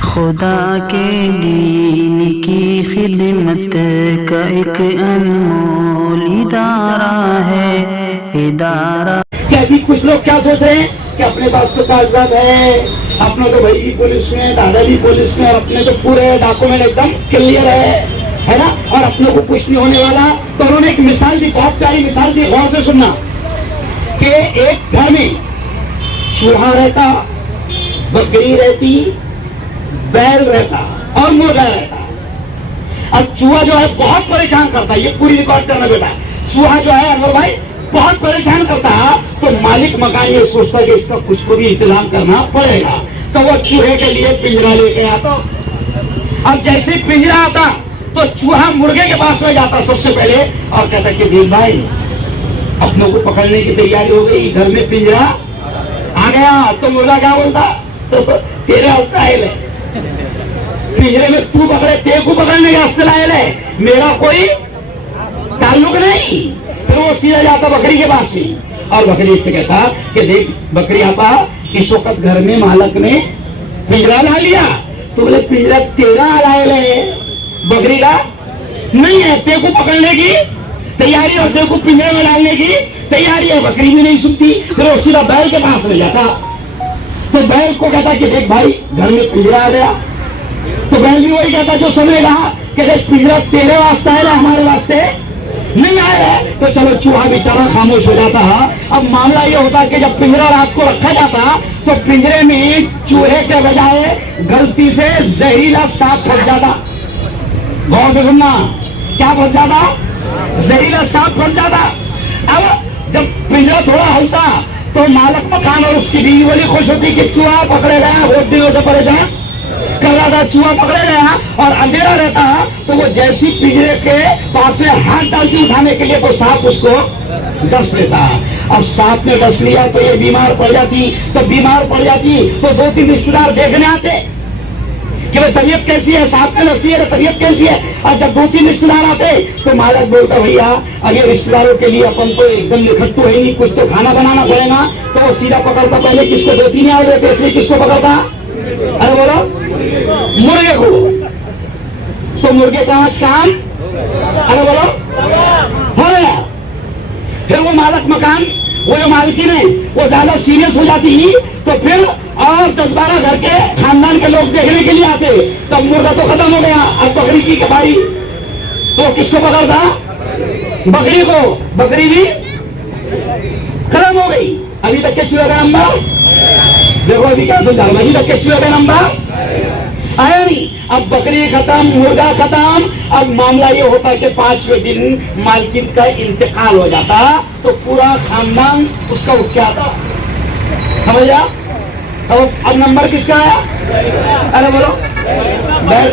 खुदा के दीन की खिदमत का एक अनमोल इदारा है, इदारा। क्या अभी कुछ लोग क्या सोच रहे हैं कि अपने पास तो कागजात है, अपना तो भाई भी पुलिस में, दादा भी पुलिस में, और अपने तो पूरे डॉक्यूमेंट एकदम क्लियर है ना, और अपने को कुछ नहीं होने वाला। तो उन्होंने एक मिसाल दी, बहुत प्यारी मिसाल दी, गौर से सुनना, कि एक घर में चूहा रहता, बकरी रहती, बैल रहता और मुर्गा रहता। अब चूहा जो है बहुत परेशान करता है, ये पूरी रिकॉर्ड करना बेटा। चूहा जो है अनवर भाई बहुत परेशान करता है, तो मालिक मकान ये सोचता है कि इसका कुछ तो भी इंतजाम करना पड़ेगा। तो वो चूहे के लिए पिंजरा लेके आता। अब जैसे पिंजरा आता तो चूहा मुर्गे के पास में जाता सबसे पहले और कहता कि देख भाई, अपनों को पकड़ने की तैयारी हो गई, घर में पिंजरा आ गया। तो मुर्गा क्या बोलता, तो तेरे स्टाइल है, पिंजरे में तू पकड़े, तेरे को पकड़ने का स्टाइल है, मेरा कोई ताल्लुक नहीं। फिर वो सीधा जाता बकरी के पास ही, और बकरी से कहता कि देख बकरी आपा, इस वक्त घर में मालक ने पिंजरा ला लिया। तो बोले पिंजरा तेरा लायल है, बकरी का नहीं है। तेरे को पकड़ने की तैयारी और तेरे को पिंजरे में डालने की तैयारी है, बकरी भी नहीं सुनती। फिर वो सीधा बैल के पास में जाता, तो बैल को कहता कि देख भाई, घर में पिंजरा आ गया। तो बैल भी वही कहता जो समय रहा कि देख पिंजरा तेरे वास्ते है, हमारे वास्ते नहीं आया है। तो चलो चूहा बेचारा खामोश हो जाता है। अब मामला ये होता कि जब पिंजरा रात को रखा जाता तो पिंजरे में चूहे के बजाय गलती से जहरीला सांप फंस जाता। गौर से सुनना, क्या फंस जाता, जहरीला सांप फंस जाता। अब जब पिंजरा थोड़ा हलता तो मालक मकान और उसकी बीवी बड़ी खुश होती कि चूहा पकड़े गया, बहुत दिनों से परेशान कर रहा था, चूहा पकड़े गया। और अंधेरा रहता तो वो जैसी पिंजरे के पास से हाथ डालती उठाने के लिए, तो सांप उसको डस लेता। अब सांप ने डस लिया तो ये बीमार पड़ जाती, तो बीमार पड़ जाती तो 2-3 रिश्तेदार देखने आते कि भाई तबीयत कैसी है, सांप ने डस लिया, तबीयत कैसी है। और जब 2-3 रिश्तेदार आते तो मालक बोलता भैया अगर रिश्तेदारों के लिए अपन तो एकदम निखट्टू है नहीं, कुछ तो खाना बनाना पड़ेगा। तो वो सीधा पकड़ता, पहले किसको 2-3 आ रहे थे इसलिए किसको पकड़ता, अरे बोलो मुर्गे को। तो मुर्गे का आज काम, अरे बोलो हो गया। फिर वो मालक मकान, वो जो मालकिन है वो ज्यादा सीरियस हो जाती ही, तो फिर और 10-12 घर के खानदान के लोग देखने के लिए आते। तब मुर्गा तो खत्म हो गया, अब बकरी की कबाड़ी। तो किसको पकड़ता, बकरी को, बकरी भी खत्म हो गई। अभी तक के चूहे का नंबर देखो, अभी क्या समझा, अभी तक के चूहे का नंबर आया नहीं। अब बकरी खत्म, मुर्गा खत्म। अब मामला ये होता कि 5वें दिन मालकिन का इंतकाल हो जाता तो पूरा खानदान उसका उठ के आता, समझ जा। अब नंबर किसका आया, अरे बोलो बैल।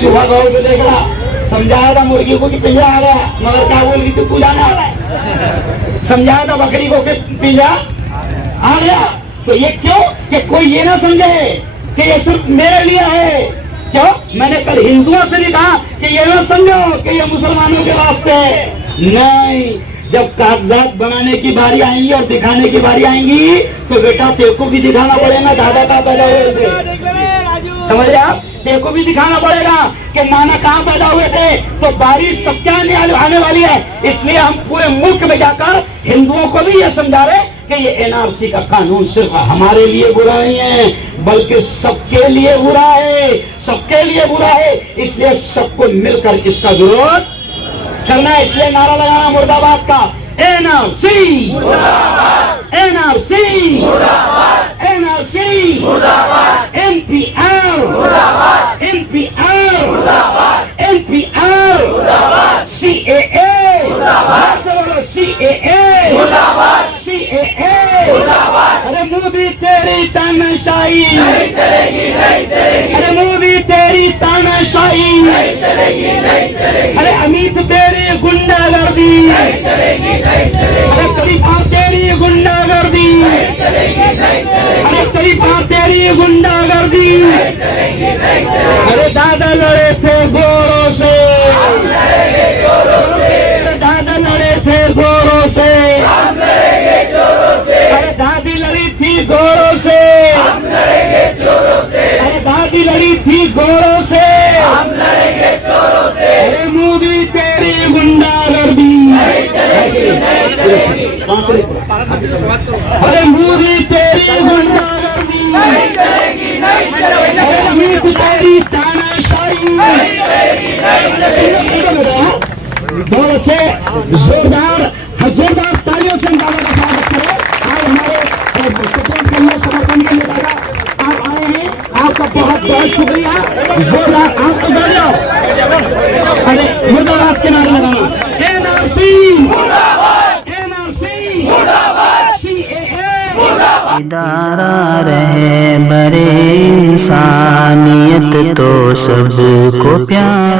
चूहा गौर से देख रहा, समझाया था मुर्गी को कि पिंजरा आ गया, मगर क्या बोल रही थी, तू जाने वाला है। समझाया था बकरी को कि पिंजरा आ गया। तो ये क्यों कि कोई ये ना समझे कि ये सिर्फ मेरे लिए है। क्यों, मैंने कल हिंदुओं से भी कहा कि ये ना समझो कि ये मुसलमानों के वास्ते है। नहीं, जब कागजात बनाने की बारी आएंगी और दिखाने की बारी आएंगी तो बेटा तेरे को भी दिखाना पड़ेगा दादा कहाँ पैदा हुए थे, समझ आप, तेरे को भी दिखाना पड़ेगा कि नाना कहाँ पैदा हुए थे। तो बारी सबके आने वाली है। इसलिए हम पूरे मुल्क में जाकर हिंदुओं को भी ये समझा रहे कि ये एनआरसी का कानून सिर्फ हमारे लिए बुरा नहीं है, बल्कि सबके लिए बुरा है, सबके लिए बुरा है। इसलिए सबको मिलकर इसका विरोध करना है। इसलिए नारा लगाना मुर्दाबाद का, एनआरसी मुर्दाबाद, एनआरसी मुर्दाबाद, एनआरसी मुर्दाबाद, एनपीआर मुर्दाबाद, एनपीआर मुर्दाबाद, एनपीआर मुर्दाबाद, सीएए मुर्दाबाद, सीएए मुर्दाबाद, सीएए मुर्दाबाद। अरे मोदी तेरी तानाशाही नहीं चलेगी, नहीं चलेगी। अरे मोदी तेरी तानाशाही नहीं चलेगी, नहीं चलेगी। अरे अमित तेरी गुंडागर्दी नहीं चलेगी, नहीं चलेगी। अरे तरीफा तेरी गुंडागर्दी नहीं चलेगी, नहीं चलेगी। अरे तरीफा तेरी गुंडागर्दी नहीं चलेगी, नहीं चलेगी। अरे दादा लड़े थे गोरों से, हम लड़ेंगे चोरों से। अरे दादा लड़े थे गोरों से, हम लड़ेंगे चोरों से। अरे दादी लड़ी थी गोरों से, हम लड़ेंगे चोरों से। अरे दादी लड़ी जोरदार तालियों से दादा का स्वागत करो। आज हमारे सपोर्ट के लिए, समर्थन के लिए दादा आप आए हैं, आपका बहुत बहुत शुक्रिया। जोरदार आप तो बढ़ जाओ, अरे मुर्दाबाद के नारे लगाना। एनआरसी इदारा रहे बरे इंसानियत तो सबको प्यार